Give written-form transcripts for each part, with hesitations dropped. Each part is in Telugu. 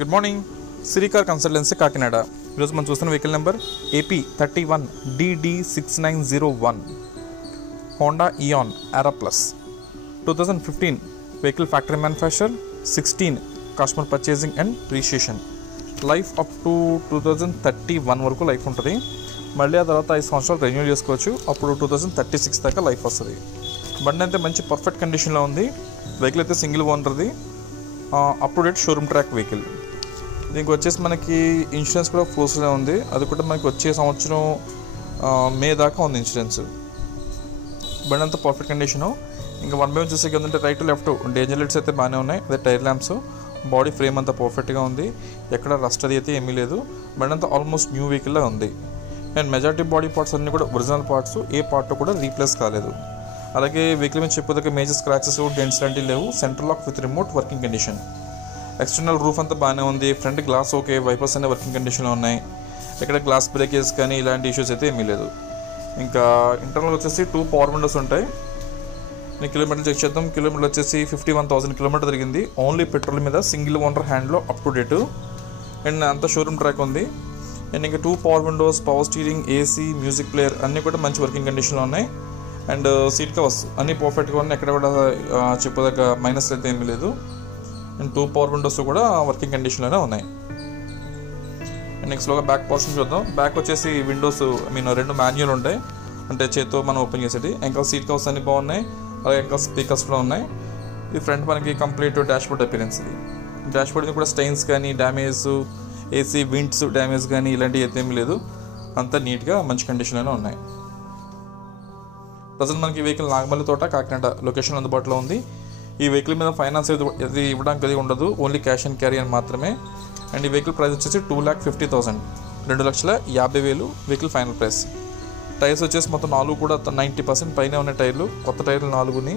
Good morning. Sirikar consultancy Kakinada. ఈరోజు మనం చూస్తున్న vehicle number AP31DD6901 Honda Eon era plus 2015 vehicle factory manufacture, 16 customer purchasing and registration. Life up to 2031 వరకు లైఫ్ ఉంటుంది. మళ్ళీ ఆ తర్వాత 5 సంవత్సరాలు రెన్యూ చేసుకోవచ్చు. అప్పుడు 2036 దాకా లైఫ్ వస్తుంది. బండి అయితే మంచి పర్ఫెక్ట్ కండిషన్లో ఉంది. వెహికల్ అయితే సింగిల్ ఓనర్ది, up to date showroom track vehicle. దీనికి వచ్చేసి మనకి ఇన్సూరెన్స్ కూడా ఫోర్స్లో ఉంది. అది కూడా మనకి వచ్చే సంవత్సరం మే దాకా ఉంది ఇన్సూరెన్స్. బండి అంతా పర్ఫెక్ట్ కండిషను. ఇంకా 1 బై 1 చూసే ఏంటంటే రైట్ లెఫ్ట్ డేంజర్ లైట్స్ అయితే బాగానే ఉన్నాయి. అదే టైర్ ల్యాంప్స్, బాడీ ఫ్రేమ్ అంతా పర్ఫెక్ట్గా ఉంది. ఎక్కడ రస్ట్ అది అయితే ఏమీ లేదు. బండి అంతా ఆల్మోస్ట్ న్యూ వెహికల్లా ఉంది. అండ్ మెజారిటీ బాడీ పార్ట్స్ అన్నీ కూడా ఒరిజినల్ పార్ట్స్, ఏ పార్ట్ కూడా రీప్లేస్ కాలేదు. అలాగే వెహికల్ మీద చెప్పేదాకా మేజర్ స్క్రాచెస్, డెంట్స్ లాంటివి లేవు. Central lock with remote working condition. External roof అంతా బాగానే ఉంది. ఫ్రంట్ గ్లాస్ ఓకే, వైపర్స్ అనే వర్కింగ్ కండిషన్లో ఉన్నాయి. ఇక్కడ గ్లాస్ బ్రేకేజ్ కానీ ఇలాంటి ఇష్యూస్ అయితే ఏమీ లేదు. ఇంకా ఇంటర్నల్ వచ్చేసి 2 పవర్ విండోస్ ఉంటాయి. నేను కిలోమీటర్లు చెక్ చేద్దాం. కిలోమీటర్లు వచ్చేసి 51,000 కిలోమీటర్ తిరిగింది. ఓన్లీ పెట్రోల్ మీద, సింగిల్ ఓనర్ హ్యాండ్లో, అప్ టు డేట్. అండ్ అంతా షోరూమ్ ట్రాక్ ఉంది. అండ్ ఇంకా 2 power windows, power steering, AC, music player అన్నీ కూడా మంచి వర్కింగ్ కండిషన్లో ఉన్నాయి. అండ్ సీట్ కవర్స్ అన్నీ పర్ఫెక్ట్గా ఉన్నాయి. ఎక్కడ కూడా చెప్పేదాకా మైనస్ అయితే ఏమీ లేదు. అండ్ 2 పవర్ విండోస్ కూడా వర్కింగ్ కండిషన్లోనే ఉన్నాయి. అండ్ నెక్స్ట్లోగా బ్యాక్ పోర్షన్ చూద్దాం. బ్యాక్ వచ్చేసి విండోస్ 2 మాన్యువల్ ఉంటాయి, అంటే చేతితో మనం ఓపెన్ చేసేది. ఇంకా సీట్ కవర్స్ అన్నీ బాగున్నాయి. అలాగే ఇంకా స్పీకర్స్ కూడా ఉన్నాయి. ఈ ఫ్రంట్ మనకి కంప్లీట్ డాష్బోర్డ్ అపీరెన్స్. ఇది డాష్బోర్డ్ కూడా స్టెయిన్స్ కానీ, డ్యామేజ్, ఏసీ విండ్స్ డ్యామేజ్ కానీ ఇలాంటివి అయితే ఏమీ లేదు. అంతా నీట్గా మంచి కండిషన్లోనే ఉన్నాయి. ప్రజెంట్ మనకి వెహికల్ నాగమల్లి తోట, కాకినాడ లొకేషన్ అందుబాటులో ఉంది. ఈ వెహికల్ మీద ఫైనాన్స్ ఇది ఇవ్వడానికి అది ఉండదు, ఓన్లీ క్యాష్ అండ్ క్యారీ అని మాత్రమే. అండ్ ఈ వెహికల్ ప్రైస్ వచ్చేసి 2,50,000, 2,50,000 వెహికల్ ఫైనల్ ప్రైస్. టైర్స్ వచ్చేసి మొత్తం 4 కూడా 90% పైన ఉన్న టైర్లు, కొత్త టైర్లు 4ని.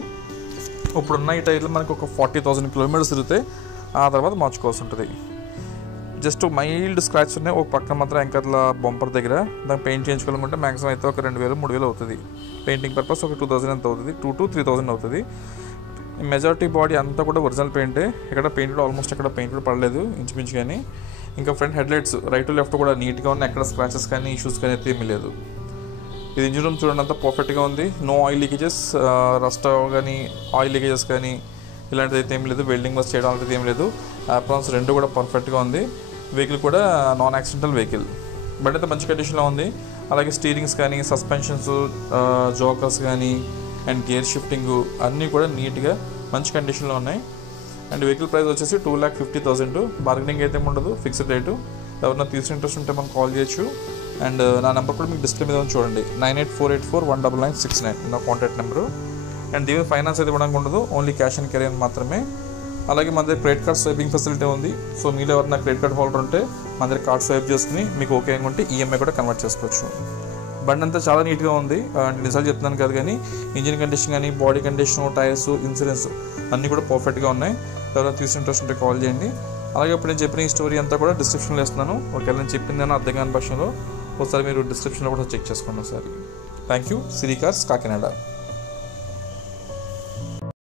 ఇప్పుడున్న ఈ టైర్లు మనకు ఒక 40,000 కిలోమీటర్స్ తిరిగితే ఆ తర్వాత మార్చుకోవాల్సి ఉంటుంది. జస్ట్ మైల్డ్ స్క్రాచ్ ఉన్నాయి ఒక పక్కన మాత్రం, వెంకట్ల బంపర్ దగ్గర. దాన్ని పెయింట్ చేయించుకోవాలనుకుంటే మ్యాక్సిమం అయితే ఒక 2,000-3,000 అవుతుంది. పెయింటింగ్ పర్పస్ ఒక 2,000 ఎంత అవుతుంది, 2,000 to 3,000 అవుతుంది. మెజారిటీ బాడీ అంతా కూడా ఒరిజినల్ పెయింటే. ఇక్కడ పెయింట్ కూడా ఆల్మోస్ట్ ఎక్కడ పెయింట్ కూడా పడలేదు ఇంచుమించు. కానీ ఇంకా front headlights right to left కూడా నీట్గా ఉన్నాయి. ఎక్కడ స్క్రాచెస్ కానీ ఇష్యూస్ కానీ అయితే ఏమీ లేదు. ఇది ఇంజిన్ రూమ్ చూడండి, అంతా పర్ఫెక్ట్గా ఉంది. నో ఆయిల్ లీకేజెస్, రస్ట్ కానీ ఆయిల్ లీకేజెస్ కానీ ఇలాంటిది అయితే ఏం లేదు. వెల్డింగ్ వర్క్ చేయడం అనేది ఏం లేదు. అప్రాన్స్ 2 కూడా పర్ఫెక్ట్గా ఉంది. వెహికల్ కూడా నాన్ యాక్సిడెంటల్ వెహికల్. బట్ అయితే మంచి కండిషన్లో ఉంది. అలాగే స్టీరింగ్స్ కానీ, సస్పెన్షన్స్, జోకర్స్ కానీ, అండ్ గేర్ షిఫ్టింగ్ అన్నీ కూడా నీట్గా మంచి కండిషన్లో ఉన్నాయి. అండ్ వెహికల్ ప్రైస్ వచ్చేసి 2,50,000. బార్గెనింగ్ అయితే ఉండదు, ఫిక్స్డ్ రేటు. ఎవరైనా తీసుకునే ఇంట్రెస్ట్ ఉంటే మనం కాల్ చేయొచ్చు. అండ్ నా నెంబర్ కూడా మీకు డిస్ప్లే మీద చూడండి, 9848419969 నా కాంటాక్ట్ నెంబరు. అండ్ దీని ఫైనాన్స్ అయితే ఇవ్వడానికి ఉండదు, ఓన్లీ క్యాష్ అండ్ క్యారీ అని మాత్రమే. అలాగే మన దగ్గర క్రెడిట్ కార్డ్ స్వైపింగ్ ఫెసిలిటీ ఉంది. సో మీరు ఎవరైనా క్రెడిట్ కార్డ్ హోల్డర్ ఉంటే మన దగ్గర కార్డ్ స్వైప్ చేసుకుని మీకు ఓకే అనుకుంటే ఈఎంఐ కూడా కన్వర్ట్ చేసుకోవచ్చు. బండి అంతా చాలా నీట్గా ఉంది. నిజాలు చెప్తున్నాను కాదు కానీ ఇంజిన్ కండిషన్ కానీ, బాడీ కండిషన్, టైర్స్, ఇన్సూరెన్స్ అన్నీ కూడా పర్ఫెక్ట్గా ఉన్నాయి. ఎవరైనా తీసుకునే ఇంట్రెస్ట్ ఉంటే కాల్ చేయండి. అలాగే ఇప్పుడు నేను చెప్పిన ఈ స్టోరీ అంతా కూడా డిస్క్రిప్షన్లో ఇస్తున్నాను. ఒకవేళ నేను చెప్పిందని అర్థం కాని పక్షంలో ఒకసారి మీరు డిస్క్రిప్షన్లో కూడా చెక్ చేసుకోండి ఒకసారి. Thank you. Siri cars Kakinada.